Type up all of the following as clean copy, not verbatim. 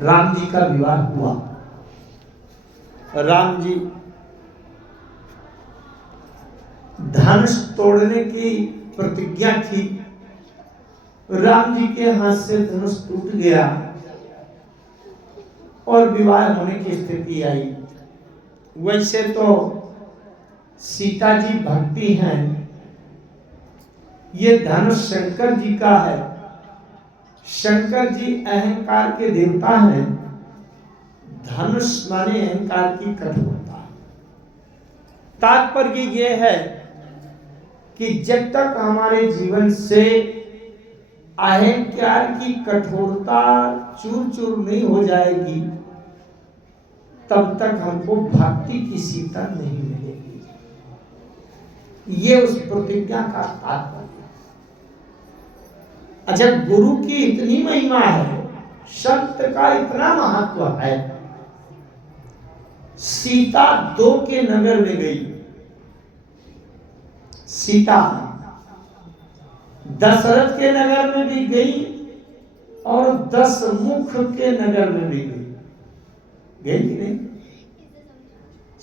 राम जी का विवाह हुआ। राम जी धनुष तोड़ने की प्रतिज्ञा की, राम जी के हाथ से धनुष टूट गया और विवाह होने की स्थिति आई। वैसे तो सीता जी भक्ति हैं, ये धनुष शंकर जी का है। शंकर जी अहंकार के देवता हैं। धनुष माने अहंकार की कठोरता। तात्पर्य ये है कि जब तक हमारे जीवन से अहंकार की कठोरता चूर चूर नहीं हो जाएगी, तब तक हमको भक्ति की सीता नहीं मिलेगी। ये उस प्रतिज्ञा का तात्पर्य। अच्छा, गुरु की इतनी महिमा है, संत का इतना महत्व है। सीता 2 के नगर में गई। सीता दशरथ के नगर में भी गई और 10 मुख के नगर में भी गई। गई कि नहीं?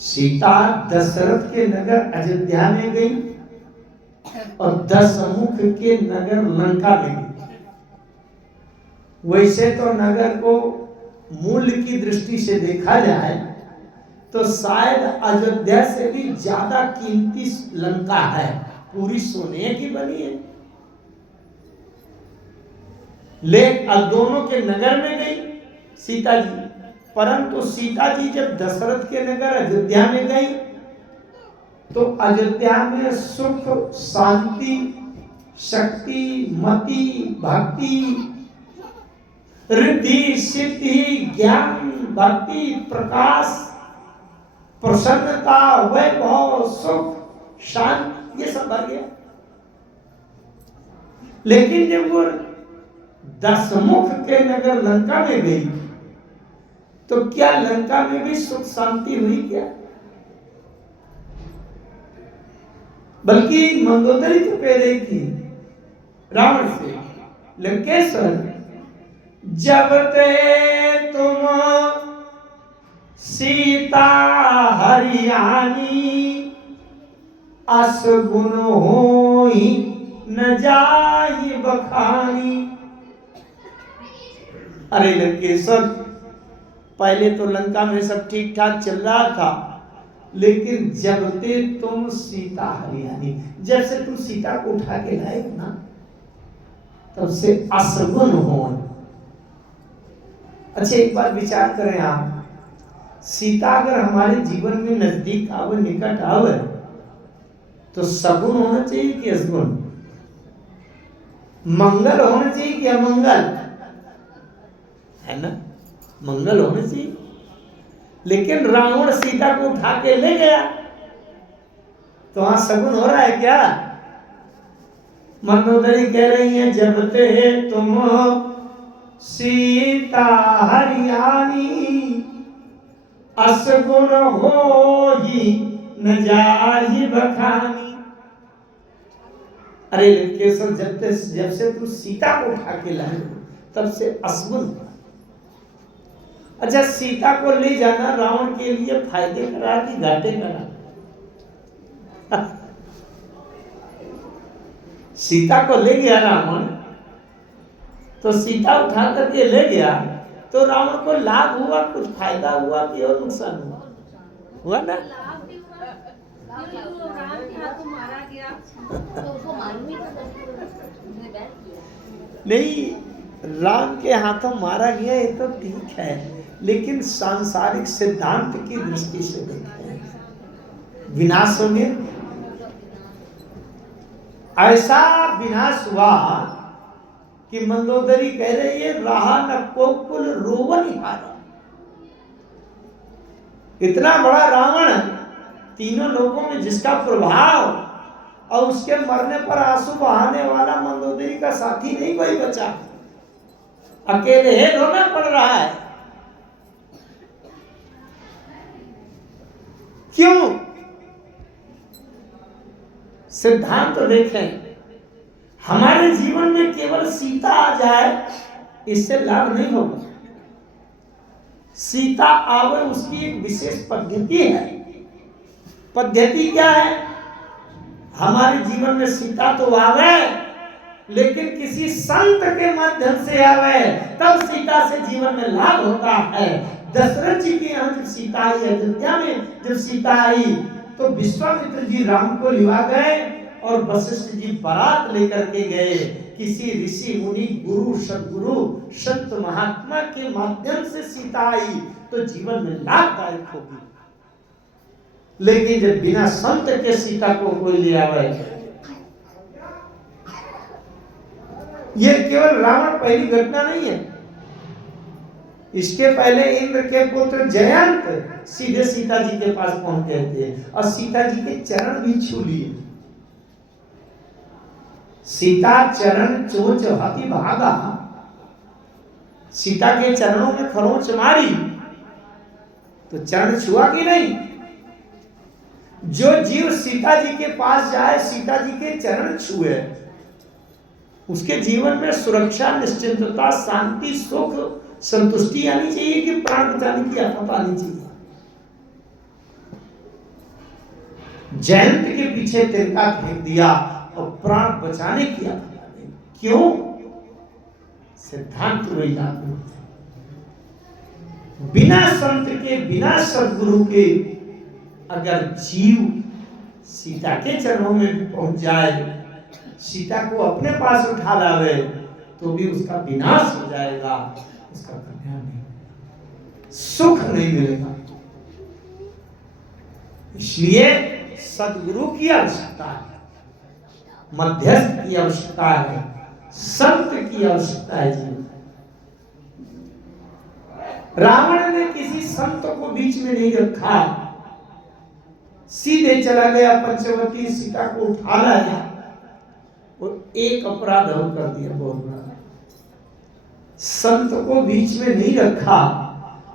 सीता दशरथ के नगर अयोध्या में गई और 10 मुख के नगर लंका में गई। वैसे तो नगर को मूल्य की दृष्टि से देखा जाए तो शायद अयोध्या से भी ज्यादा कीमती लंका है, पूरी सोने की बनी है। लेकिन दोनों के नगर में गई सीता जी, परंतु सीता जी जब दशरथ के नगर अयोध्या में गई तो अयोध्या में सुख, शांति, शक्ति, मति, भक्ति, रिद्धि, सिद्धि, ज्ञान, भक्ति, प्रकाश, प्रसन्नता, वैभव, सुख, शांति, ये सब भर गया। लेकिन जब वो 10 मुख के नगर लंका में गई तो क्या लंका में भी सुख शांति हुई क्या? बल्कि मंदोदरी तो कह रही थी रावण से, लंकेश्वर जब ते तुम सीता हरियाणी, अस गुण होई न जाई बखानी। अरे लंकेश्वर, पहले तो लंका में सब ठीक ठाक चल रहा था, लेकिन जब ते तुम सीता हरियाणी, जब से तुम सीता को उठा के लाए ना, तब से असगुन हो। अच्छा, एक बार विचार करें आप, सीता अगर हमारे जीवन में नजदीक आवे, निकट आवे, तो सगुन होना चाहिए कि असगुन? मंगल होना चाहिए कि अमंगल? है ना, मंगल होना चाहिए। लेकिन रावण सीता को उठा के ले गया, तो वहां सगुन हो रहा है क्या? मंदोदरी कह रही है जब ते तुम सीता हरियाणी, असगुन हो ही न जाहि बखानी। अरे लंकेश्वर, जब से तुम सीता को उठा के लाए तब से असगुन। अच्छा, सीता को ले जाना रावण के लिए फायदे करा कि घाटे करा? सीता को ले गया रावण, तो सीता उठा करके ले गया, तो रावण को लाभ हुआ, कुछ फायदा हुआ कि और नुकसान हुआ? हुआ ना? नहीं, राम के हाथों मारा गया ये तो ठीक है, लेकिन सांसारिक सिद्धांत की दृष्टि से देखें, विनाश हो गया। ऐसा विनाश हुआ कि मंदोदरी कह रही है रहा न कोकुल रोवन हारा। इतना बड़ा रावण, तीनों लोगों में जिसका प्रभाव, और उसके मरने पर आंसू बहाने वाला मंदोदरी का साथी नहीं कोई बचा, अकेले ही रोना पड़ रहा है। क्यों? सिद्धांत तो देखें, हमारे जीवन में केवल सीता आ जाए इससे लाभ नहीं होगा। सीता आवे उसकी एक विशेष पद्धति है। पद्धति क्या है? हमारे जीवन में सीता तो आवे, लेकिन किसी संत के माध्यम से आवे, तब सीता से जीवन में लाभ होता है। दशरथ जी के यहाँ जब सीता आई, अयोध्या में जब सीता आई, तो विश्वामित्र जी राम को लिवा गए और वशिष्ठ जी बारात लेकर के गए। किसी ऋषि मुनि गुरु सदगुरु संत महात्मा के माध्यम से सीता आई तो जीवन में लाभदायक होगी। लेकिन जब बिना संत के सीता को कोई ले आवे, ये केवल रावण पहली घटना नहीं है। इसके पहले इंद्र के पुत्र जयंत सीधे सीता जी के पास पहुंच गए थे और सीता जी के चरण भी छू लिए। सीता चरण चोच हाथी भागा, सीता के चरणों में खरोंच मारी तो चरण छुआ कि नहीं? जो जीव सीता जी के पास जाए, सीता जी के चरण छुए, उसके जीवन में सुरक्षा, निश्चिंतता, शांति, सुख, संतुष्टि आनी चाहिए कि प्राण बचाने की आफत आनी चाहिए। जयंत के पीछे तिनका फेंक दिया और प्राण बचाने की आफत आ गई। क्यों? सिद्धांत वही लागू है। बिना संत के, बिना सदगुरु के अगर जीव सीता के चरणों में पहुंच जाए, सीता को अपने पास उठा लावे, तो भी उसका विनाश हो जाएगा, उसका कल्याण नहीं, सुख नहीं मिलेगा। इसलिए सदगुरु की आवश्यकता है, मध्यस्थ की आवश्यकता है, संत की आवश्यकता है जीवन। रावण ने किसी संत को बीच में नहीं रखा, सीधे चला गया पंचवटी, सीता को उठा लाया और एक अपराध और कर दिया बहुत बड़ा। संत को बीच में नहीं रखा,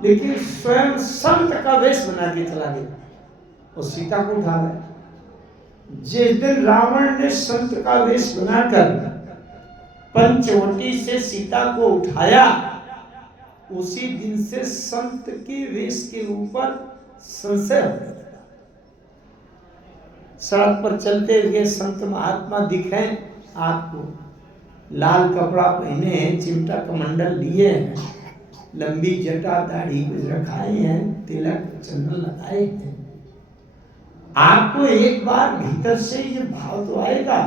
लेकिन स्वयं संत का वेश बना के चला गया और सीता को उठा लाया। जिस दिन रावण ने संत का वेश बनाकर पंचवटी से सीता को उठाया, उसी दिन से संत के वेश के ऊपर संशय हो गया। सड़क पर चलते हुए संत महात्मा दिखे आपको, लाल कपड़ा पहने हैं, चिमटा कमंडल लिए हैं, लंबी जटा दाढ़ी कुछ रखाए हैं, तिलक चंदन लगाए हैं, आपको एक बार भीतर से ये भाव तो आएगा,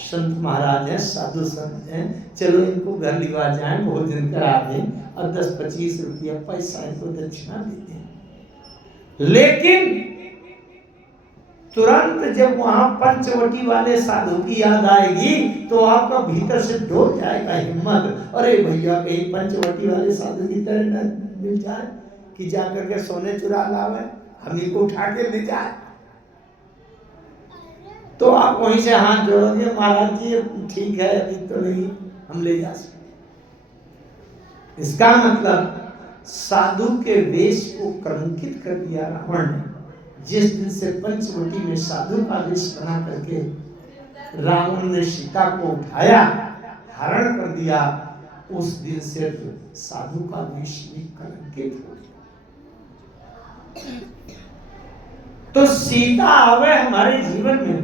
संत महाराज हैं, साधु संत हैं, चलो इनको घर लिवा जाए, भोजन करा दें और 10-25 रुपया पैसा इनको दक्षिणा दे दें। लेकिन तुरंत जब वहां पंचवटी वाले साधु की याद आएगी तो आपका भीतर से डोल जाएगा हिम्मत, अरे भैया कहीं पंचवटी वाले साधु की तरह न मिल जाए कि जाकर के सोने चुरा लावे, हम ही को उठा के ले जाए। तो आप वहीं से हाथ जोड़ोगे, महाराज जी ठीक है अभी तो नहीं, हम ले जा सकते। इसका मतलब साधु के वेश को कलंकित कर दिया रावण ने। जिस दिन से पंचवटी में साधु का वेश बना करके रावण ने सीता को उठाया, हरण कर दिया, उस दिन से साधु का वेश भी कलंकित हो गया। तो सीता आवे हमारे जीवन में,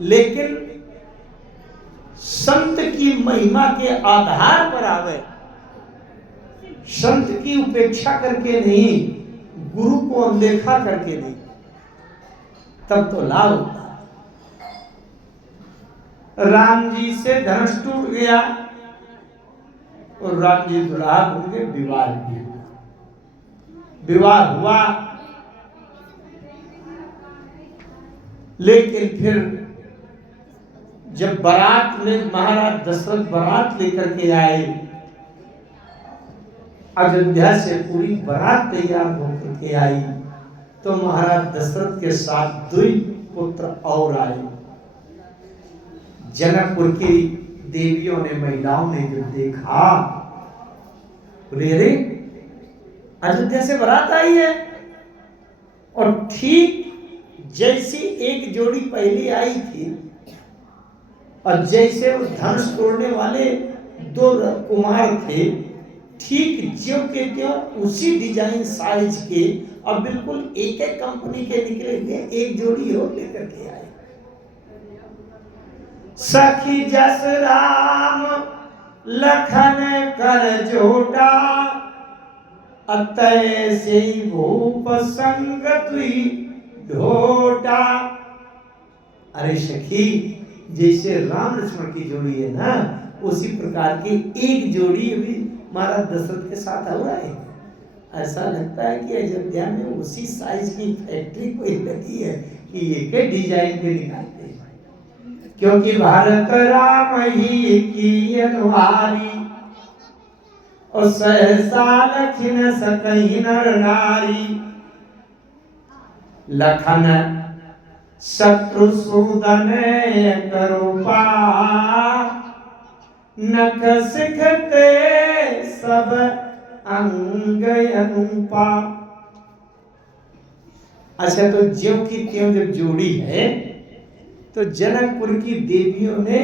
लेकिन संत की महिमा के आधार पर आवे, संत की उपेक्षा करके नहीं, गुरु को अनदेखा करके नहीं, तब तो लाभ होता है। राम जी से धनुष टूट गया और राम जी दुल्हा होंगे, विवाह भी हुआ, विवाह हुआ, लेकिन फिर जब बारात में महाराज दशरथ बारात लेकर के आए, अयोध्या से पूरी बारात तैयार होकर के आई, तो महाराज दशरथ के साथ 2 पुत्र और आए। जनकपुर की देवियों ने, महिलाओं ने जब देखा, बोले अरे अयोध्या से बारात आई है, और ठीक जैसी एक जोड़ी पहले आई थी और जैसे उस धनुष तोड़ने वाले 2 कुमार थे, ठीक ज्यों के त्यों उसी डिजाइन साइज के और बिल्कुल एक एक कंपनी के निकले हुए एक जोड़ी और लेकर के आए। सखी जस राम लखन कर जोटा, अतय से भूप संगत हुई ढोटा। अरे सखी, जैसे राम लक्ष्मण की जोड़ी है ना, उसी प्रकार की एक जोड़ी अभी महाराज दशरथ के साथ हुआ है। ऐसा लगता है कि अयोध्या में उसी साइज की फैक्ट्री कोई लगी है कि एक डिजाइन पे निकालते हैं, क्योंकि भारत राम ही की अनुहारी और सहसा लखन सकहि नर नारी। लखन शत्रुसूदन करूपा, नख सिखते सब अंग अनुपा। अच्छा, तो ज्यों की त्यों जब जोड़ी है तो जनकपुर की देवियों ने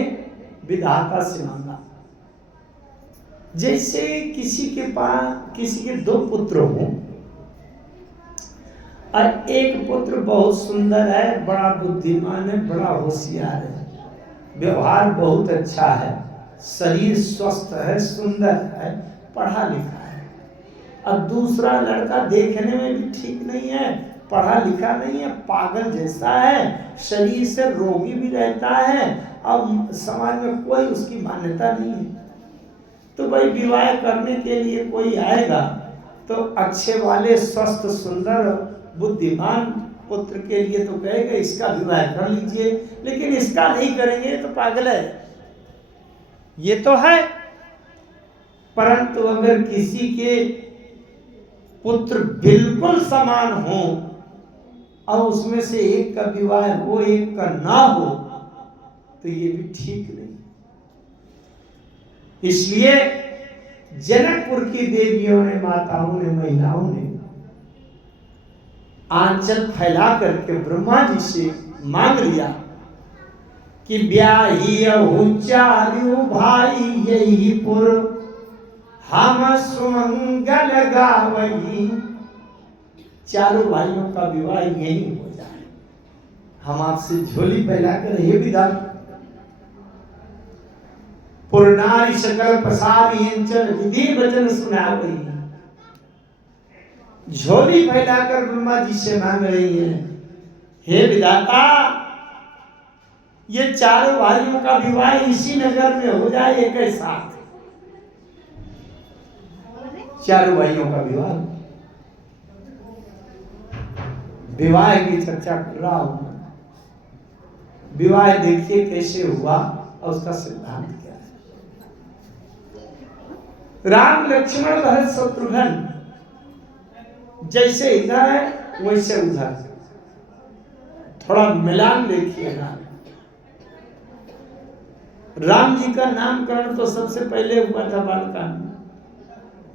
विधाता से मांगा, जैसे किसी के पास किसी के दो पुत्र हों और एक पुत्र बहुत सुंदर है, बड़ा बुद्धिमान है, बड़ा होशियार है, व्यवहार बहुत अच्छा है, शरीर स्वस्थ है, सुंदर है, पढ़ा लिखा है, और दूसरा लड़का देखने में भी ठीक नहीं है, पढ़ा लिखा नहीं है, पागल जैसा है, शरीर से रोगी भी रहता है और समाज में कोई उसकी मान्यता नहीं है। तो भाई विवाह करने के लिए कोई आएगा तो अच्छे वाले स्वस्थ सुंदर बुद्धिमान पुत्र के लिए तो कहेगा इसका विवाह कर लीजिए, लेकिन इसका नहीं करेंगे तो पागल है, ये तो है। परंतु अगर किसी के पुत्र बिल्कुल समान हो और उसमें से एक का विवाह हो एक का ना हो तो ये भी ठीक नहीं। इसलिए जनकपुर की देवियों ने, माताओं ने, महिलाओं ने आंचल फैला करके ब्रह्मा जी से मांग लिया कि ब्याही चारु भाई यही पुर, हम सुमंगल गावही। चारों भाइयों का विवाह यही हो जाए, हम आपसे झोली फैलाकर ये विधान पुरनारी सकल प्रसारी अंचल विधि वचन सुनावही। झोली फैलाकर ब्रह्मा जी से मांग रही है, हे विधाता, ये चारों भाइयों का विवाह इसी नगर में हो जाए एक ही साथ। चारों भाइयों का विवाह, विवाह की चर्चा कर रहा हूं। विवाह देखिए कैसे हुआ और उसका सिद्धांत क्या है। राम लक्ष्मण भरत शत्रुघ्न जैसे इधर है वैसे उधर, थोड़ा मिलान देखिए ना। राम जी का नामकरण तो सबसे पहले हुआ था बालकांड में,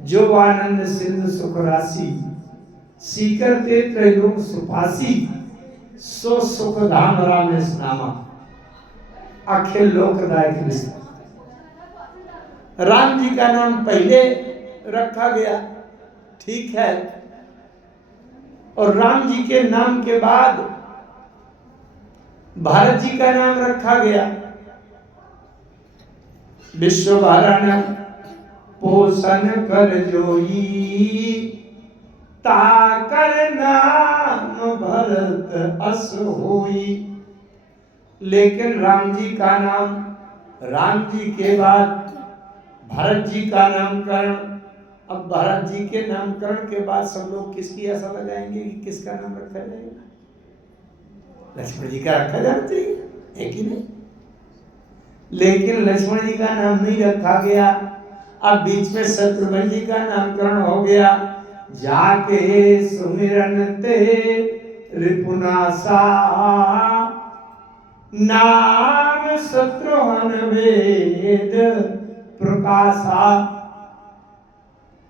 जो आनंद सिंधु सुख राशि, सीकर ते त्रैलोक सुपासी, सो सुख धाम रामेश नामा, अखिल लोकदायक विष्णु। राम जी का नाम पहले रखा गया, ठीक है, और राम जी के नाम के बाद भारत जी का नाम रखा गया। विश्व भरण पोषण कर जोई, ताकर नाम भरत अस होई। लेकिन राम जी का नाम, राम जी के बाद भरत जी का नामकरण, अब भरत जी के नामकरण के बाद सब लोग किसकी आशा लगाएंगे कि किसका नाम रखा जाएगा? लक्ष्मण जी का रखा जाना चाहिए, है कि नहीं? लेकिन लक्ष्मण जी का नाम नहीं रखा गया। अब बीच में शत्रुघ्न जी का नामकरण हो गया। जाके सुमिरन ते रिपुनासा, नाम शत्रुघ्न वेद प्रकाशा।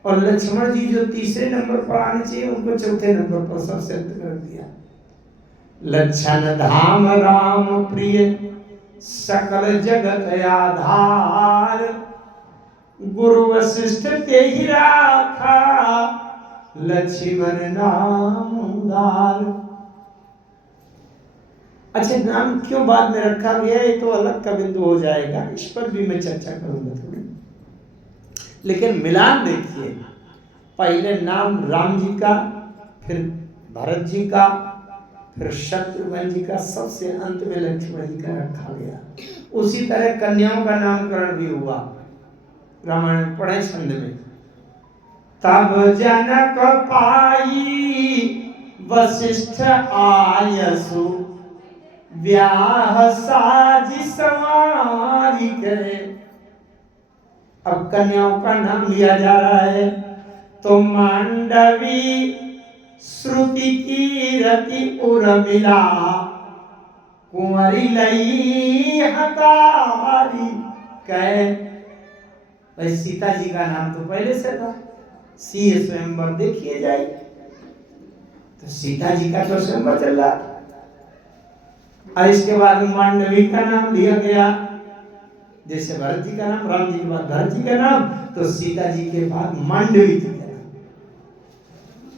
और लक्ष्मण जी जो तीसरे नंबर पर आने चाहिए उनको चौथे नंबर पर सबसे अंत कर दिया। लक्षण धाम राम प्रिय, सकल जगत आधार, गुरु वशिष्ठ ते ही राखा, लक्ष्मण नाम उदार। अच्छा, नाम क्यों बाद में रखा गया ये तो अलग का बिंदु हो जाएगा, इस पर भी मैं चर्चा करूंगा थोड़ी। लेकिन मिलान देखिए, पहले नाम राम जी का, फिर भरत जी का, फिर शत्रुघ्न जी का, सबसे अंत में लक्ष्मण जी का रखा गया। उसी तरह कन्याओं का नामकरण भी हुआ, रामायण पढ़े छंद में। तब जनक पाई वशिष्ठ आयसु, ब्याह साज सवारी करे। अब कन्याओं का नाम लिया जा रहा है, तो मांडवी, श्रुति कीरति उर्मिला, कुंवरी लई हकारी कहे। भाई सीता जी का नाम तो पहले से था, सी स्वयंवर देखिए जाए, तो सीता जी का तो स्वयंवर चल रहा। और इसके बाद मांडवी का नाम लिया गया, जैसे भरत जी का नाम, राम जी के बाद भरत जी का नाम, तो सीता जी के बाद मांडवी जी का नाम।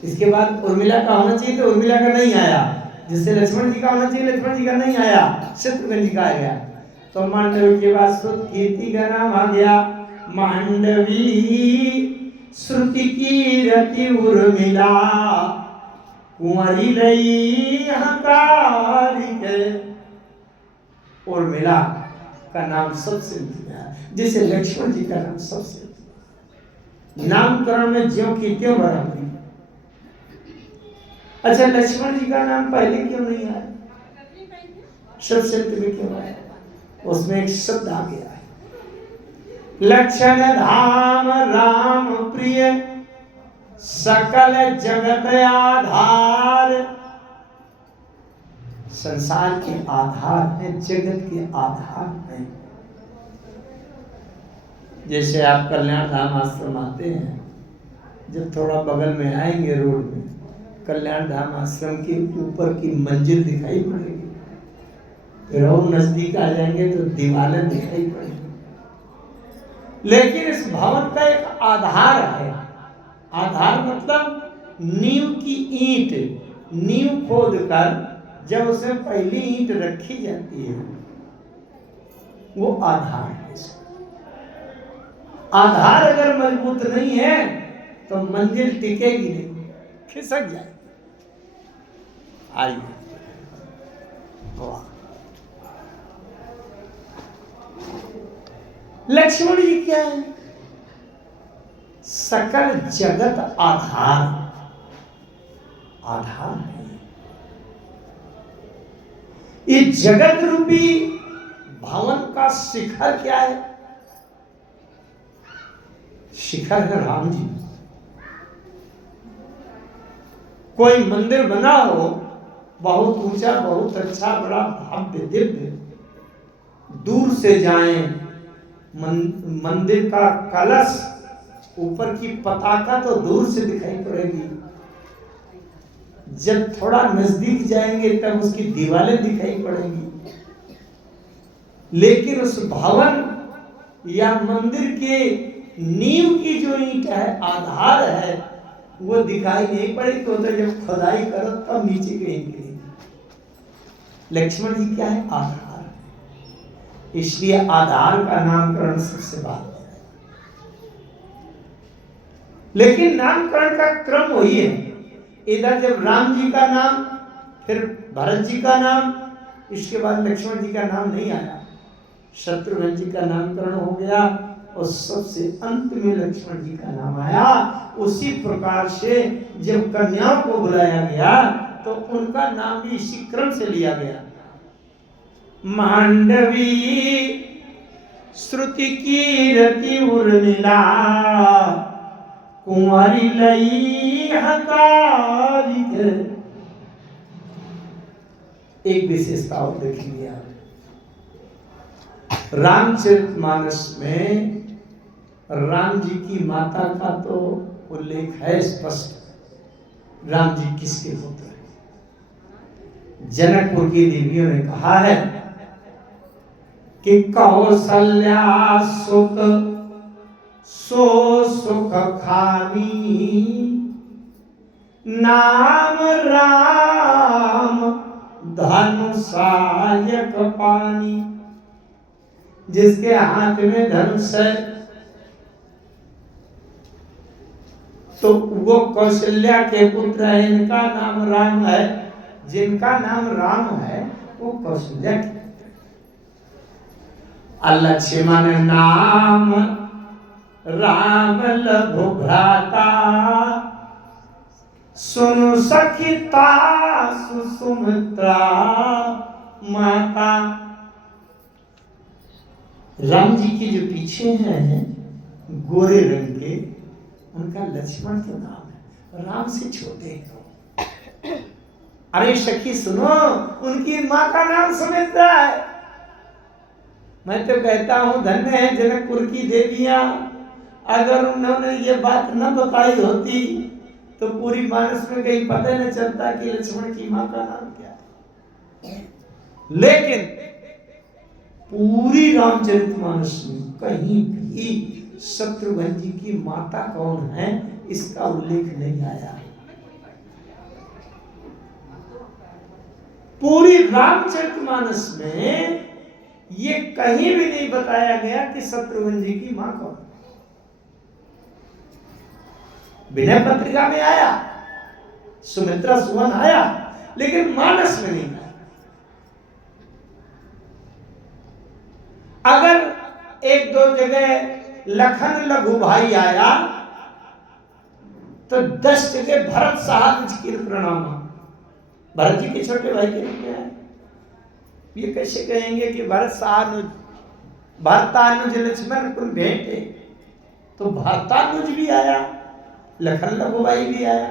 इसके बाद उर्मिला का होना चाहिए, तो उर्मिला का नहीं आया। जिससे लक्ष्मण जी का होना चाहिए, लक्ष्मण जी का नहीं आया, शत्रुघ्न जी का आ गया। तो मांडवी के बाद श्रुति का नाम आ गया, मांडवी, श्रुति कीरति उर्मिला, कुंवरी लई हकारी के। उर्मिला का नाम सबसे दिया, जैसे लक्ष्मण जी का नाम सबसे दिया। नामकरण में ज्यों की त्यों बराबरी। अच्छा, लक्ष्मण जी का नाम पहले क्यों नहीं आया, सबसे अंत में क्यों आया? उसमें एक शब्द आ गया है, लक्षण धाम राम प्रिय, सकल जगत आधार। संसार के आधार है, जगत के आधार है। जैसे आप कल्याण धाम आश्रम आते हैं, जब थोड़ा बगल में आएंगे रोड में, कल्याण धाम आश्रम के ऊपर की मंजिल दिखाई पड़ेगी, फिर और नजदीक आ जाएंगे तो दीवारें दिखाई पड़ेगी। लेकिन इस भवन का एक आधार है। आधार मतलब नींव की ईंट, नींव खोद कर जब उसमें पहली ईंट रखी जाती है, वो आधार है। आधार अगर मजबूत नहीं है तो मंजिल टिकेगी नहीं, खिसक जाएगी। आइए, लक्ष्मण जी क्या है? सकल जगत आधार, आधार है। ये जगत रूपी भवन का शिखर क्या है? शिखर है राम जी। कोई मंदिर बना हो बहुत ऊंचा, बहुत अच्छा, बड़ा भव्य दिव्य, दूर से जाएं, मंदिर का कलश, ऊपर की पताका तो दूर से दिखाई पड़ेगी, जब थोड़ा नजदीक जाएंगे तब उसकी दीवारें दिखाई पड़ेंगी। लेकिन उस भवन या मंदिर के नींव की जो ईंट है, आधार है, वो दिखाई नहीं पड़ेगी। तो जब खुदाई करो तब नीचे की ईंट गिरेगी। लक्ष्मण जी क्या है? आधार। इसलिए आधार का नामकरण सबसे बाद में। लेकिन नामकरण का क्रम वही है। इधर जब राम जी का नाम, फिर भरत जी का नाम, इसके बाद लक्ष्मण जी का नाम नहीं आया, शत्रुघ्न जी का नामकरण हो गया और सबसे अंत में लक्ष्मण जी का नाम आया। उसी प्रकार से जब कन्याओं को बुलाया गया तो उनका नाम भी इसी क्रम से लिया गया। मांडवी, श्रुति कीरति उर्मिला, कुंवरी लई हकारी। एक विशेषता और देखेंगे आप, रामचरितमानस में राम जी की माता का तो उल्लेख है स्पष्ट। राम जी किसके पुत्र हैं? जनकपुर की देवियों ने कहा है कि कौसल्या सुत सो सुख खानी, नाम राम धनु सहायक पानी। जिसके हाथ में धनुष है तो वो कौशल्या के पुत्र है, इनका नाम राम है। जिनका नाम राम है वो कौशल्या के। लक्ष्मण नाम राम लघु भ्राता, सुनु सखिता सुमित्रा माता। राम जी के जो पीछे हैं गोरे रंग के, उनका लक्ष्मण तो नाम है, राम से छोटे हैं। अरे सखी सुनो, उनकी माँ का नाम सुमित्रा है। मैं तो कहता हूं धन्य है जनकपुर की देवियां। अगर उन्होंने ये बात न बताई होती तो पूरी मानस में कहीं पता न चलता कि लक्ष्मण की माँ का नाम क्या है। लेकिन पूरी रामचरितमानस में कहीं भी शत्रुघ्न जी की माता कौन है इसका उल्लेख नहीं आया। पूरी रामचरितमानस में ये कहीं भी नहीं बताया गया कि शत्रुघ्न जी की मां कौन। विनय पत्रिका में आया, सुमित्रा सुवन आया, लेकिन मानस में नहीं आया। अगर एक दो जगह लखन लघु भाई आया तो 10 जगह भरत साहब जी की प्रणाम, भरत जी के छोटे भाई के रूप में आया। ये कैसे कहेंगे कि भरत साहब भरतानुज लक्ष्मण कुल भेंटे, तो भरतानुज भी आया, लखन लघु भाई भी आया।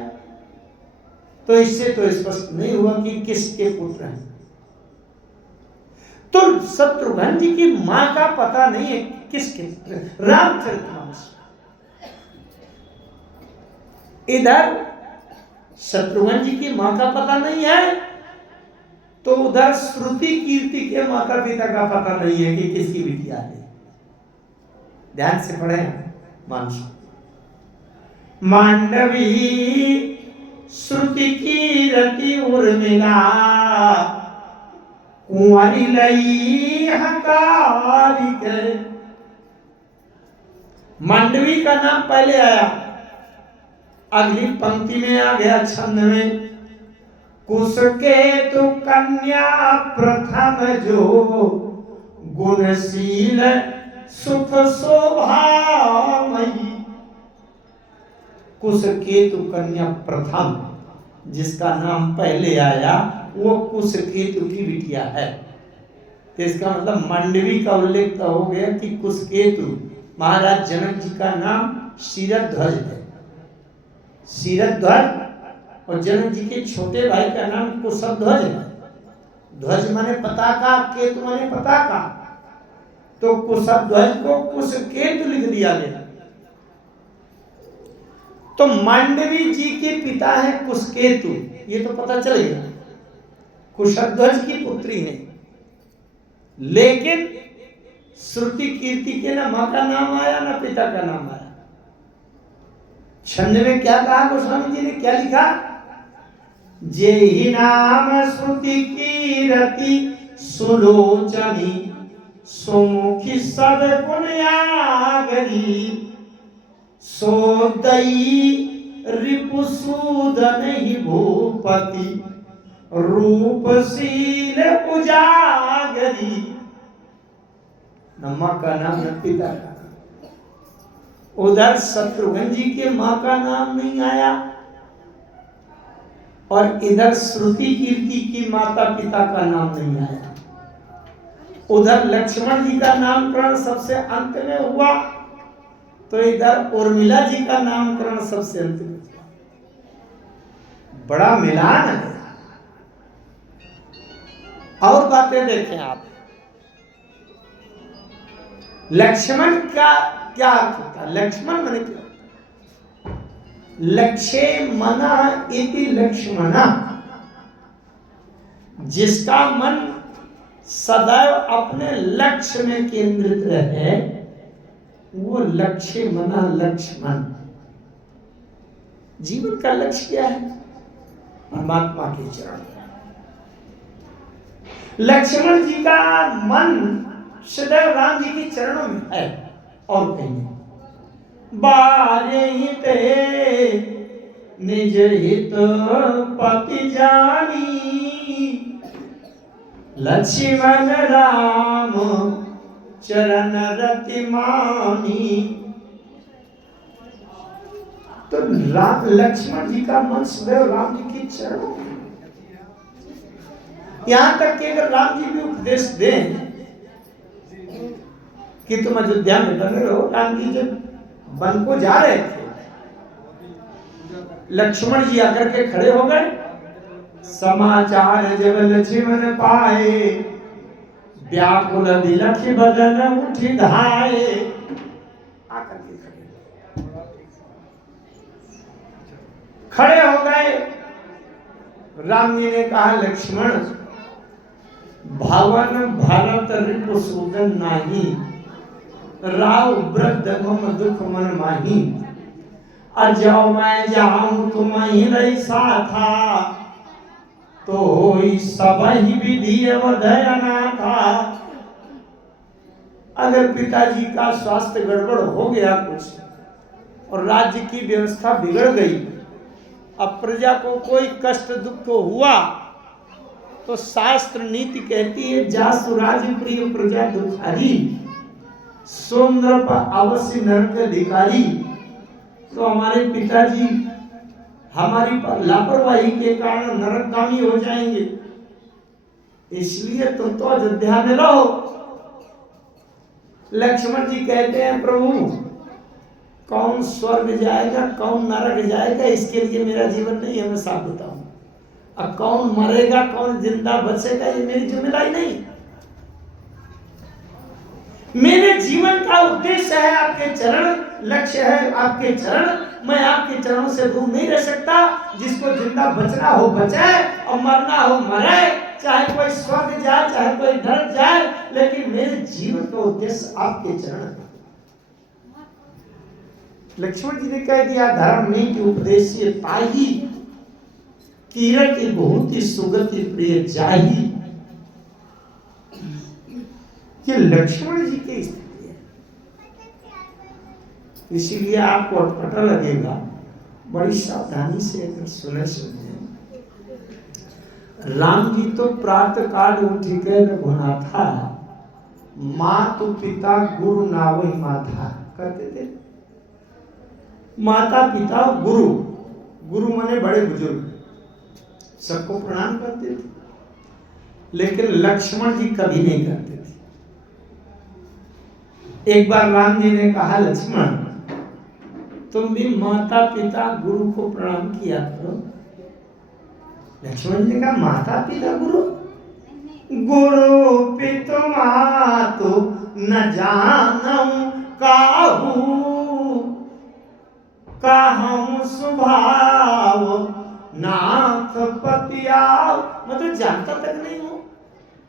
तो इससे तो स्पष्ट नहीं हुआ कि किसके पुत्र हैं। तो शत्रुघ्न जी की मां का पता नहीं है किसके पुत्र। रामचरितमानस इधर शत्रुघ्न जी की मां का पता नहीं है, तो उधर श्रुति कीर्ति के माता पिता का पता नहीं है कि किसकी बिटिया है। ध्यान से पढ़े मानस। मांडवी श्रुति कीर्ति उर्मिला, कुंवारी लई हकारी के। मांडवी का नाम पहले आया, अगली पंक्ति में आ गया छंद में। कुसकेतु कन्या प्रथम जो, गुणशील सुख शोभामयी। कुसकेतु कन्या प्रथम, जिसका नाम पहले आया वो कुसकेतु की बिटिया है। तो इसका मतलब मांडवी का उल्लेख तो हो गया कि कुसकेतु महाराज जनक जी का नाम शीरध्वज है। शीरध्वज और जनक जी के छोटे भाई का नाम कुशध्वज है। ध्वज माने पताका, केतु माने पताका, तो कुशध्वज को कुशकेतु लिख दिया गया। तो मांडवी जी के पिता है कुशकेतु, ये तो पता चल गया, कुशध्वज की पुत्री है। लेकिन श्रुति कीर्ति के ना मां का नाम आया ना पिता का नाम आया। छंद में क्या कहा गोस्वामी जी ने, क्या लिखा? जे ही नाम श्रुति कीर्ति सुलोचनी, सुमुखी सब गुणयागरी। सोदई रिपुसूदन ही भूपति, रूपशील उजागरी। न मां का नाम न पिता का। उधर शत्रुघ्न जी के मां का नाम नहीं आया और इधर श्रुति कीर्ति की माता पिता का नाम नहीं आया। उधर लक्ष्मण जी का नामकरण सबसे अंत में हुआ, तो इधर उर्मिला जी का नामकरण सबसे अंत में हुआ। बड़ा मिलान है। और बातें देखें आप, लक्ष्मण का क्या अर्थ होता है? लक्ष्मण माने क्या होता है? लक्ष्मणा इति लक्ष्मणा, जिसका मन सदैव अपने लक्ष्य में केंद्रित रहे वो लक्ष्य मना लक्ष्मण। जीवन का लक्ष्य क्या है? परमात्मा के चरण। लक्ष्मण जी का मन सदैव राम जी के चरणों में है और कहीं नहीं। बारे निज हित पति जानी, लक्ष्मण राम चरण रति मानी। तो लक्ष्मण जी का मन सदैव राम जी के चरणों में। यहां तक कि अगर राम जी भी उपदेश दें कि तुम अयोध्या में बने रहो, राम जी जब वन को जा रहे थे, लक्ष्मण जी आकर के खड़े हो गए। समाचार जब लक्ष्मण पाए, व्याकुल बिलख बदन उठी धाये। आकर के खड़े हो गए। राम जी ने कहा, लक्ष्मण भवन भरत रिपुसूदन नाही, राव वृद्ध मम दुख मन माही। अजो मैं जाऊं तुम ही रही साथा, तो सब ही विधि अवधयना था। अगर पिताजी का स्वास्थ्य गड़बड़ हो गया कुछ और राज्य की व्यवस्था बिगड़ गई, अब प्रजा को कोई कष्ट दुख हुआ, तो शास्त्र नीति कहती है, जासु राज प्रिय प्रजा दुखारी, सुंदर पर अवश्य नरक अधिकारी। तो हमारे पिताजी हमारी लापरवाही के कारण नरकगामी हो जाएंगे, इसलिए तुम तो अयोध्या में रहो। लक्ष्मण जी कहते हैं, प्रभु कौन स्वर्ग जाएगा कौन नरक जाएगा, इसके लिए मेरा जीवन नहीं है, मैं साफ बताऊं। अब कौन मरेगा कौन जिंदा बचेगा, ये मेरी जिम्मेदारी नहीं। मेरे जीवन का उद्देश्य है आपके चरण, लक्ष्य है आपके चरण। मैं आपके चरणों से दूर नहीं रह सकता। जिसको जिंदा बचना हो बचे और मरना हो मरे, चाहे कोई स्वर्ग जाए चाहे कोई नरक जाए, लेकिन मेरे जीवन का उद्देश्य आपके चरण है। लक्ष्मण जी ने कह दिया, धर्म नीति उपदेश ताही, कीरति बहुत सुगति प्रिय जाही। ये लक्ष्मण जी की स्थिति है। इसीलिए आपको अटपटा लगेगा, बड़ी सावधानी से अगर सुने समझे। राम जी तो प्रातः काल उठ के रघुनाथा, मातु पिता गुरु नावई माथा करते थे। माता पिता गुरु, गुरु माने बड़े बुजुर्ग, सबको प्रणाम करते थे। लेकिन लक्ष्मण जी कभी नहीं करते थे। एक बार राम जी ने कहा, लक्ष्मण तुम भी माता पिता गुरु को प्रणाम किया करो। लक्ष्मण जी ने कहा, माता पिता गुरु, गुरु पितु मातु न जानऊं काहू, काहूं स्वभाव नाथ पतियाव। मतलब जानता तक नहीं हो,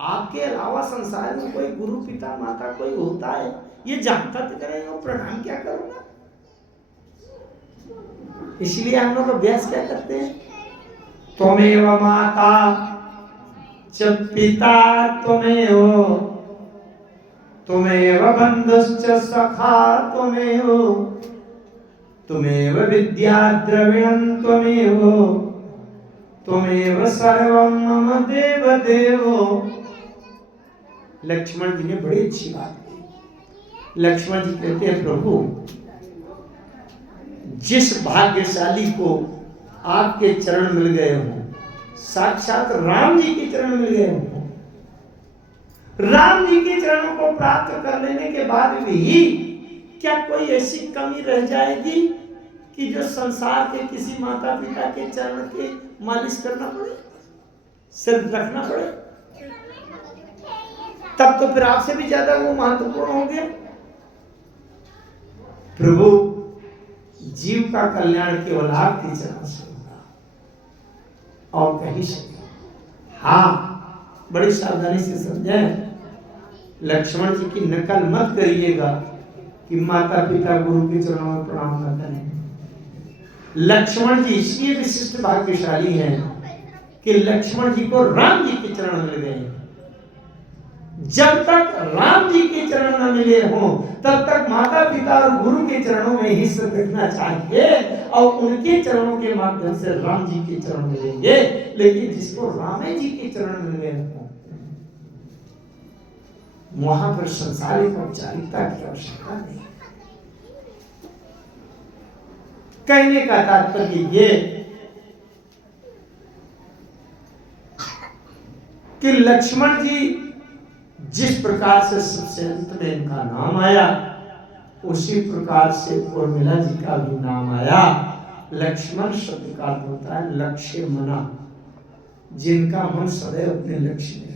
आपके अलावा संसार में कोई गुरु पिता माता कोई होता है, ये जानता तक नहीं हो, प्रणाम क्या करूंगा। इसलिए हम लोग अभ्यास क्या करते हैं, त्वमेव माता च पिता त्वमेव, त्वमेव बंधुश्च सखा त्वमेव, त्वमेव विद्या द्रविणं त्वमेव, त्वमेव सर्वं मम देव देवो। लक्ष्मण जी ने बड़ी अच्छी बात की। लक्ष्मण जी कहते हैं, प्रभु जिस भाग्यशाली को आपके चरण मिल गए हो, साक्षात राम जी के चरण मिल गए हो, राम जी के चरणों को प्राप्त कर लेने के बाद भी क्या कोई ऐसी कमी रह जाएगी कि जो संसार के किसी माता पिता के चरण के मालिश करना पड़े, सिर रखना पड़े? तब तो फिर आपसे भी ज्यादा वो महत्वपूर्ण हो गया। प्रभु जीव का कल्याण केवल आपके चरण से होगा और कहीं से। हाँ, बड़ी सावधानी से समझें, लक्ष्मण जी की नकल मत करिएगा कि माता पिता गुरु के चरणों में प्रणाम न करें। लक्ष्मण जी इसलिए विशिष्ट भाग्यशाली हैं कि लक्ष्मण जी को राम जी के चरण मिल गए। जब तक राम जी के चरण न मिले हों तब तक माता पिता और गुरु के चरणों में ही सिर रखना चाहिए और उनके चरणों के माध्यम से राम जी के चरण मिलेंगे। लेकिन जिसको राम जी के चरण मिल गए हों वहां पर संसारिक औपचारिकता की आवश्यकता नहीं। कहने का तात्पर्य ये कि लक्ष्मण जी जिस प्रकार से सबसे अंत में इनका नाम आया उसी प्रकार से उर्मिला जी का भी नाम आया। लक्ष्मण शब्द का अर्थ होता है लक्ष्य मना, जिनका मन सदैव अपने लक्ष्य में।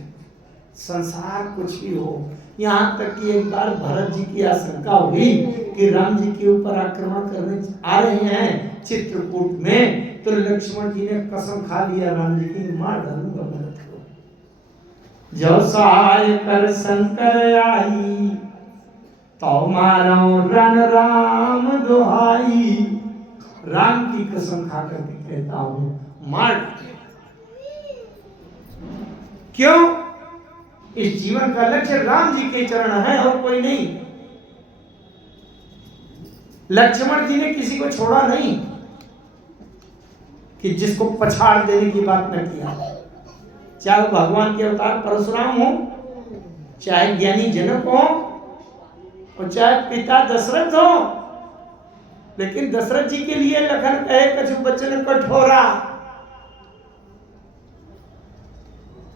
संसार कुछ भी हो, यहाँ तक कि एक बार भरत जी की आशंका हुई कि राम जी के ऊपर आक्रमण करने आ रहे हैं चित्रकूट में, तो लक्ष्मण जी ने कसम खा लिया राम जी की, मार डालूंगा भरत को। जो सहाय कर शंकर आई तो मारो रण राम दुहाई। राम की कसम खा करके कहता हूं मार। क्यों? इस जीवन का लक्ष्य राम जी के चरण है और कोई नहीं। लक्ष्मण जी ने किसी को छोड़ा नहीं कि जिसको पछाड़ देने की बात न किया, चाहे वो भगवान के अवतार परशुराम हो, चाहे ज्ञानी जनक हो और चाहे पिता दशरथ हो। लेकिन दशरथ जी के लिए लखन कहे कछु बचन कठोरा,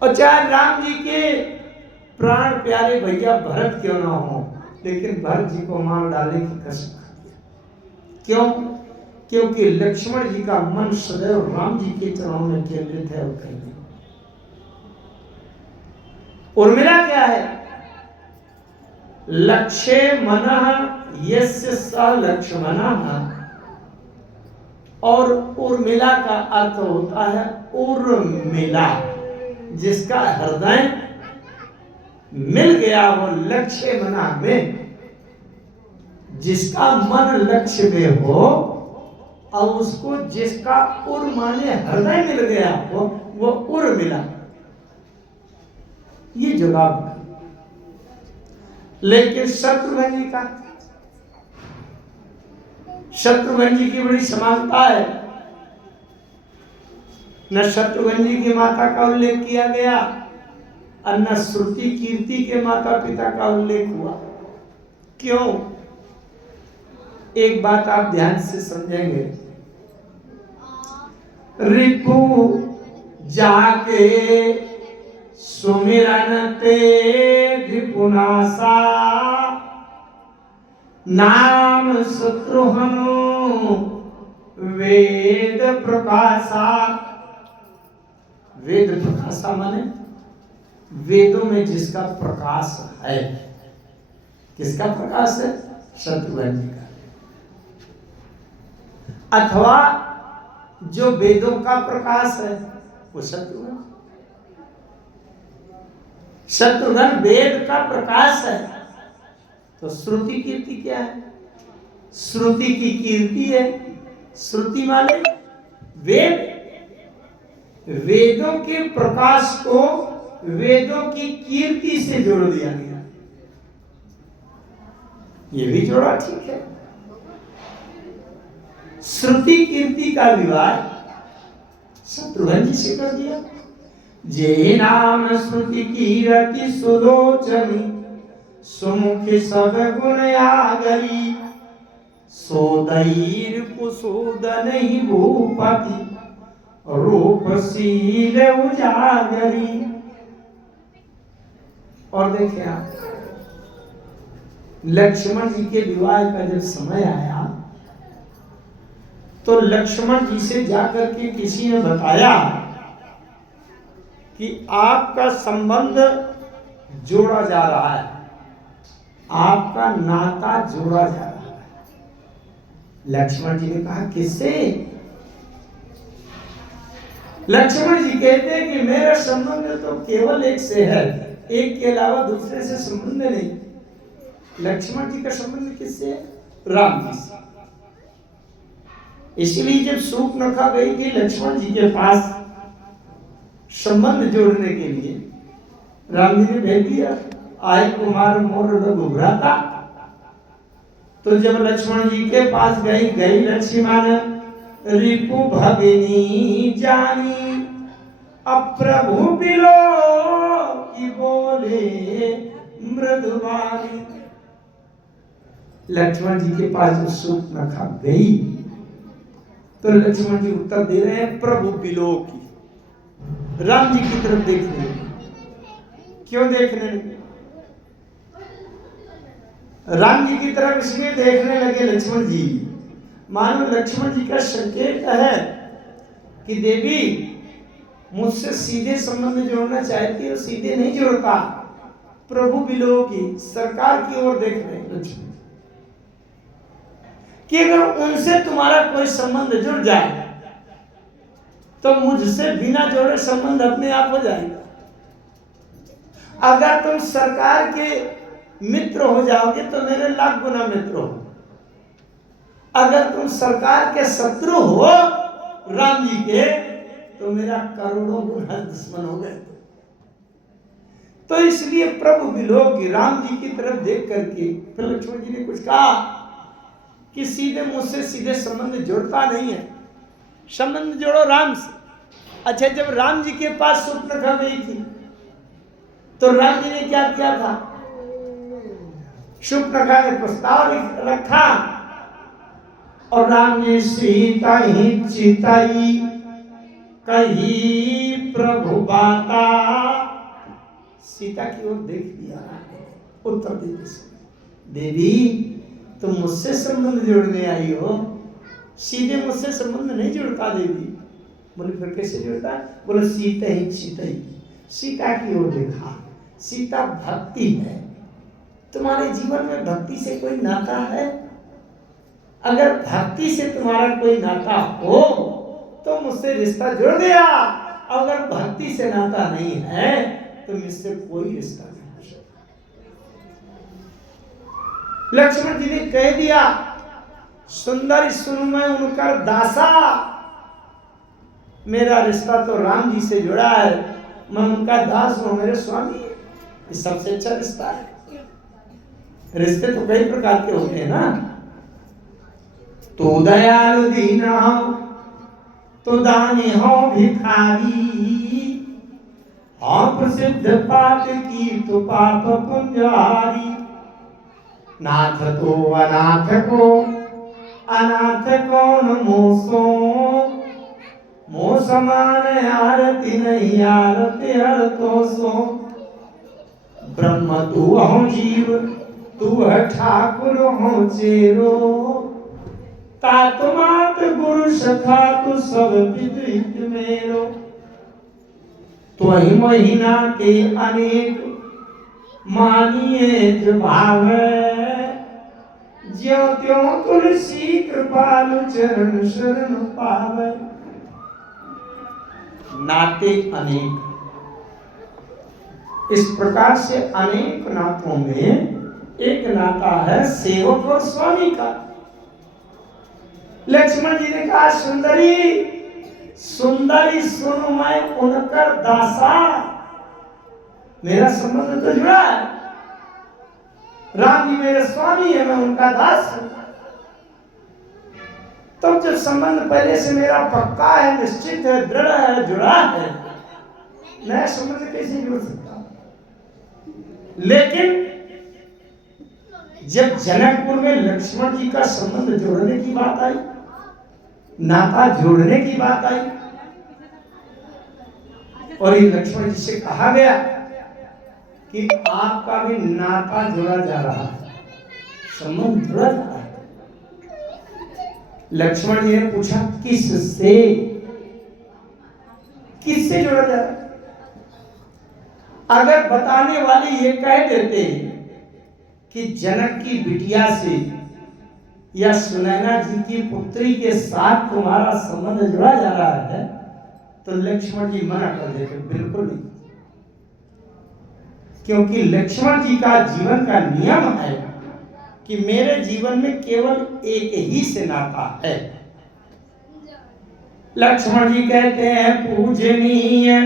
और चाहे राम जी के प्राण प्यारे भैया भरत क्यों ना हो, लेकिन भरत जी को मार डालने की कसम खाती। क्यों? क्योंकि लक्ष्मण जी का मन सदैव राम जी के चरणों में केंद्रित है और कहीं नहीं। उर्मिला क्या है? लक्ष्य मनः यस्य स लक्ष्मणः, और उर्मिला का अर्थ होता है उर्मिला, जिसका हृदय मिल गया हो लक्ष्य मना में। जिसका मन लक्ष्य में हो और उसको जिसका उर माने हृदय मिल गया हो वो उर्मिला, ये जवाब। लेकिन शत्रुघ्न जी का, शत्रुघ्न जी की बड़ी समानता है। न शत्रुघ्न जी की माता का उल्लेख किया गया और न श्रुति कीर्ति के माता पिता का उल्लेख हुआ। क्यों? एक बात आप ध्यान से समझेंगे। रिपु जाके सुमिरन ते रिपुनासा, नाम शत्रुघ्न वेद प्रकाशा। वेद प्रकाशा माने वेदों में जिसका प्रकाश है। किसका प्रकाश है? शत्रुघ्न जी का। अथवा जो वेदों का प्रकाश है वो शत्रुघ्न। शत्रुघ्न वेद का प्रकाश है। तो श्रुति कीर्ति क्या है? श्रुति की कीर्ति है। श्रुति माने वेद। वेदों के प्रकाश को वेदों की कीर्ति से जोड़ दिया गया। ये भी जोड़ा ठीक है। श्रुति कीर्ति का विवाह शत्रुघ्न जी से कर दिया। जे नाम श्रुति कीर्ति सुलोचनी, सुमुखी सब गुण आगरी। सोदैर कुसूदन ही भूपति, रूपशील उजागरी। और देखें आप, लक्ष्मण जी के विवाह का जब समय आया तो लक्ष्मण जी से जाकर के किसी ने बताया कि आपका संबंध जोड़ा जा रहा है, आपका नाता जोड़ा जा रहा है। लक्ष्मण जी ने कहा किससे? लक्ष्मण जी कहते हैं कि मेरा संबंध तो केवल एक से है, एक के अलावा दूसरे से संबंध नहीं। लक्ष्मण जी का संबंध किससे है? राम जी से। इसलिए जब शूर्पणखा गई थी लक्ष्मण जी के पास संबंध जोड़ने के लिए, राम जी ने भेज दिया, आय कुमार मोर रघु भ्राता। तो जब लक्ष्मण जी के पास गई लक्ष्मण रिपु भगिनी जानी, अब प्रभु बिलो की बोले मृदुवानी। लक्ष्मण जी के पास जो शूर्पणखा गई तो लक्ष्मण जी उत्तर दे रहे हैं प्रभु बिलो की, राम जी की तरफ देखने लगे। क्यों देखने लगे? राम जी की तरफ इसलिए देखने लगे लक्ष्मण जी, मानो लक्ष्मण जी का संकेत है कि देवी मुझसे सीधे संबंध जोड़ना चाहती है, सीधे नहीं जोड़ता, प्रभु बिलो की, सरकार की ओर देख रहे हैं लक्ष्मण कि अगर उनसे तुम्हारा कोई संबंध जुड़ जाए तो मुझसे बिना जोड़े संबंध अपने आप हो जाएगा। अगर तुम सरकार के मित्र हो जाओगे तो मेरे लाख गुना मित्र हो, अगर तुम सरकार के शत्रु हो राम जी के तो मेरा करोड़ों गुना दुश्मन हो गए। तो इसलिए प्रभु बिलोकी राम जी की तरफ देख करके फिर लक्ष्मण जी ने कुछ कहा कि सीधे मुझसे सीधे संबंध जोड़ता नहीं है, संबंध जोड़ो राम से। अच्छा, जब राम जी के पास शूर्पणखा गई थी तो राम जी ने क्या किया था? शूर्पणखा ने प्रस्ताव रखा और राम जी सीता ही चिताई कही प्रभु बाता। सीता की ओर देख लिया, उत्तर देवी तुम मुझसे संबंध जोड़ने आई हो, सीधे मुझसे संबंध नहीं जुड़ता देवी। बोले फिर कैसे जुड़ता है? बोले सीता ही चिताई, सीता की ओर देखा, सीता भक्ति है। तुम्हारे जीवन में भक्ति से कोई नाता है? अगर भक्ति से तुम्हारा कोई नाता हो तो मुझसे रिश्ता जोड़ दिया, अगर भक्ति से नाता नहीं है तो मुझसे कोई रिश्ता नहीं हो सकता। लक्ष्मण जी ने कह दिया, सुंदर सुन मैं उनका दासा, मेरा रिश्ता तो राम जी से जुड़ा है, मैं उनका दास हूं, मेरे स्वामी है, ये सबसे अच्छा रिश्ता है। रिश्ते तो कई प्रकार के होते हैं ना, तो दयालु दीना हो तो दानी हो भिखारी, हाँ प्रसिद्ध पाप की तो पाप पुंजारी, नाथ तो अनाथ को अनाथ कौन मोसो, मो समान आरती नहीं आरती हर तो सो, ब्रह्म तू हो जीव तू है ठाकुर हो चेरो, तात मात गुरु सखा तू सब विदित मेरो, त्वहि महीना के अनेक मानिए जो भावे, ज्यों त्यों तुलसी कृपालु चरण शरण पावे। नाते अनेक, इस प्रकार से अनेक नातों में एक नाता है सेवक और स्वामी का। लक्ष्मण जी ने कहा, सुंदरी सुंदरी सुन मैं उनकर दासा, मेरा संबंध तो जुड़ा है, राम जी मेरे स्वामी है, मैं उनका दास हूं। तो जो संबंध पहले से मेरा पक्का है, निश्चित है, दृढ़ है, जुड़ा है, नया संबंध कैसे जुड़ सकता? लेकिन जब जनकपुर में लक्ष्मण जी का संबंध जोड़ने की बात आई, नाता जोड़ने की बात आई, और ये लक्ष्मण जी से कहा गया कि आपका भी नाता जोड़ा जा रहा है, संबंध जोड़ा जा रहा है। लक्ष्मण जी ने पूछा, किससे? किससे जोड़ा जा रहा है? अगर बताने वाले ये कह देते कि जनक की बिटिया से या सुनैना जी की पुत्री के साथ तुम्हारा संबंध जुड़ा जा रहा है, तो लक्ष्मण जी मना कर देते, बिल्कुल नहीं, क्योंकि लक्ष्मण जी का जीवन का नियम है कि मेरे जीवन में केवल एक ही से नाता है। लक्ष्मण जी कहते हैं पूजनीय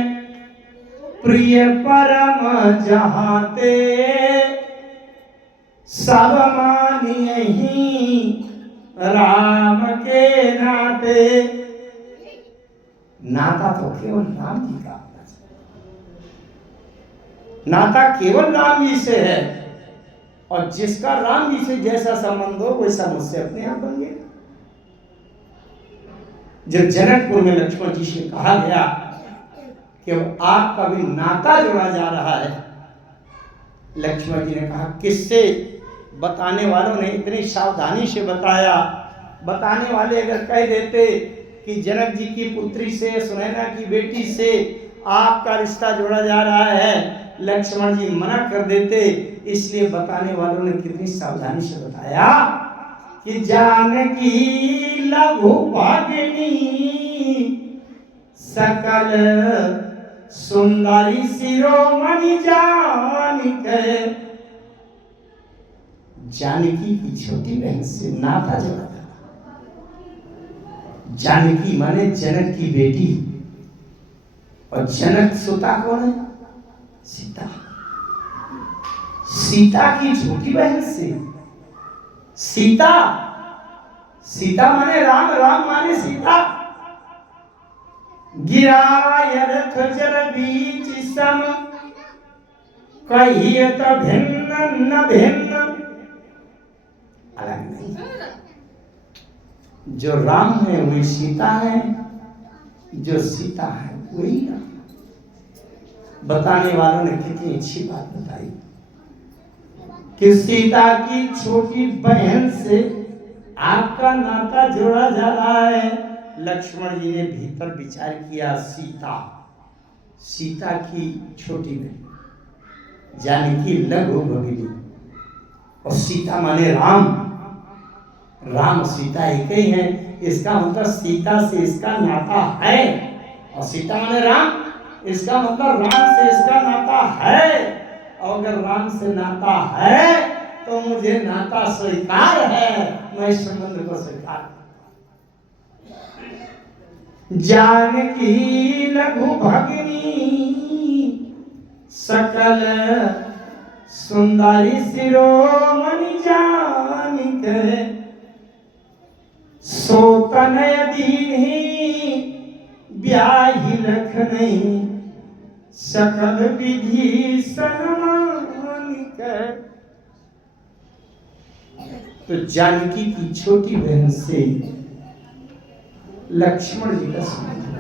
प्रिय परम जहाते, सब मानिए ही राम के नाते। नाता तो केवल राम जी का, नाता केवल राम जी से है, और जिसका राम जी से जैसा संबंध हो वैसा मुझसे अपने आप बन गया। जब जनकपुर में लक्ष्मण जी से कहा गया कि अब आपका भी नाता जोड़ा जा रहा है, लक्ष्मण जी ने कहा किससे? बताने वालों ने इतनी सावधानी से बताया। बताने वाले अगर कह देते कि जनक जी की पुत्री से, सुनैना की बेटी से आपका रिश्ता जोड़ा जा रहा है, लक्ष्मण जी मना कर देते। इसलिए बताने वालों ने कितनी सावधानी से बताया कि जानकी लघु भागिनी सकल सुंदरी शिरोमणि जानिके। जानकी की छोटी बहन से नाता जोड़ा था। जानकी माने जनक की बेटी, और जनक सुता कौन है? सीता। सीता की छोटी बहन से। सीता, सीता माने राम, राम माने सीता। गिराय रथ जर बीच सम, कहियत भिन्न न भिन्न। अलग नहीं, जो राम है वही सीता है, जो सीता है वही राम। बताने वालों ने कितनी अच्छी बात बताई कि सीता की छोटी बहन से आपका नाता जोड़ा जा रहा है। लक्ष्मण जी ने भीतर विचार किया, सीता, सीता की छोटी बहन, जानकी लघु भगिनी, और सीता माने राम, राम सीता एक ही है। इसका मतलब सीता से इसका नाता है, और सीता माने राम, इसका मतलब राम से इसका नाता है। और अगर राम से नाता है तो मुझे नाता स्वीकार है, मैं इस संबंध को स्वीकार। जानकी लघु भगिनी सकल सुंदरी शिरोमणि जानिके। सोतनय दीन्ही ब्याही लखनई, सकल विधि सन्मानिके। तो जानकी की छोटी बहन से लक्ष्मण जी का संबंध।